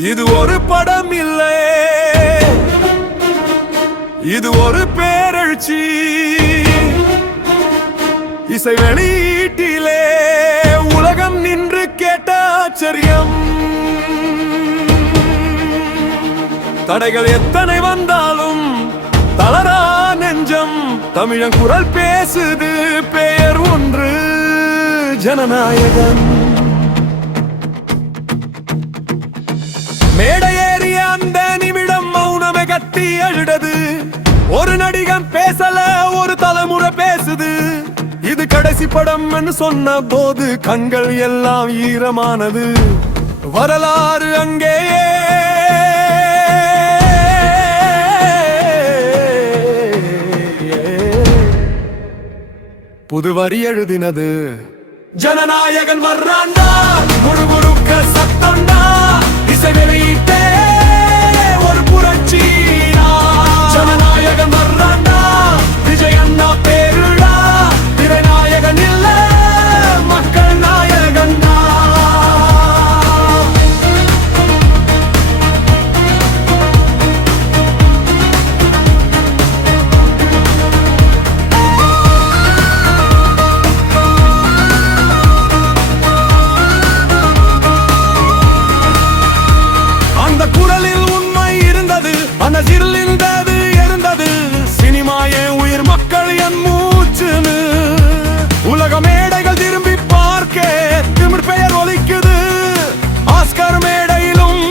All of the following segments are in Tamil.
இது ஒரு படம் இல்லை, இது ஒரு பேரெழுச்சி. இசை வெளியீட்டிலே உலகம் நின்று கேட்ட ஆச்சரியம். தடைகள் எத்தனை வந்தாலும் தளரா நெஞ்சம், தமிழன் குரல் பேசுது, பெயர் ஒன்று ஜனநாயகன். மேடையேறிய அந்த நிமிடம் மௌனமே கட்டி அழுடது. ஒரு நடிகன் பேசல, ஒரு தலைமுறை பேசுது. இது கடைசி படம் என்று சொன்ன போது கண்கள் எல்லாம் ஈரமானது. வரலாறு அங்கேயே புது வரி எழுதினது. ஜனநாயகன் வர்றாண்டா, முழுமுழுக்க சத்தம்டா, இசை வெளியிட்டே ஒரு புரட்சி. ஜனநாயகன் வர்றாண்டா, விஜய் அண்ணா பேருடா, திரைநாயகன் இல்ல மக்கள் நாயகன். உலக மேடைகள் திரும்பி பார்க்க திமிர் பெயர் ஒலிக்குது. ஆஸ்கர் மேடையிலும்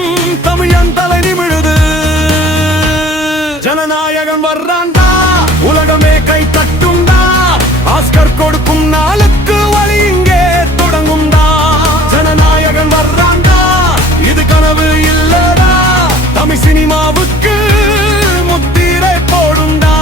தமிழன் தலை நிமிழுது. ஜனநாயகன் வர்றாண்டா, உலகமே கை தட்டும்டா. ஆஸ்கர் கொடுக்கும் நாளுக்கு வழி இங்கே தொடங்கும்டா. ஜனநாயகன் வர்றாண்டா, இது கனவு இல்லடா, தமிழ் சினிமாவுக்கு முத்திரை போடும்டா.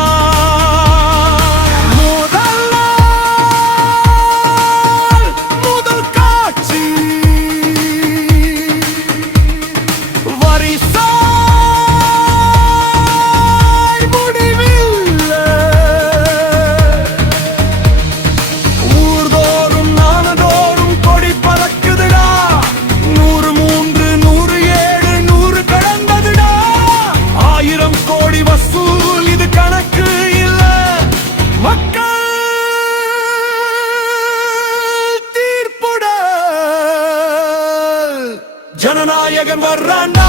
ஜனநாயகன் வர்றாண்டா,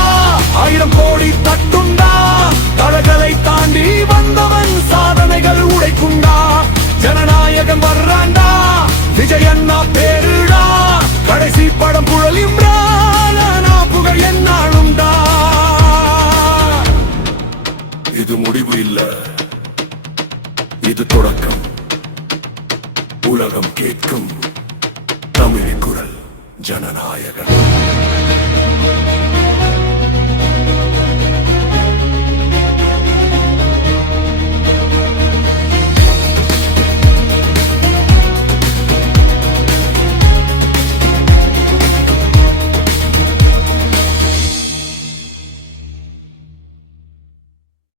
1000 கோடி தட்டுண்டா. தடைகளை தாண்டி வந்தவன் சாதனைகள் உடைக்குண்டா. ஜனநாயகன் வர்றாண்டா, விஜய் அண்ணா பேருடா, கடைசி படம் புகழிம்ரானா புகழ் என்னாலும்டா. இது முடிவு இல்ல, இது தொடக்கம். உலகம் கேட்கும் தமிழ் குரல் ஜனநாயகன்.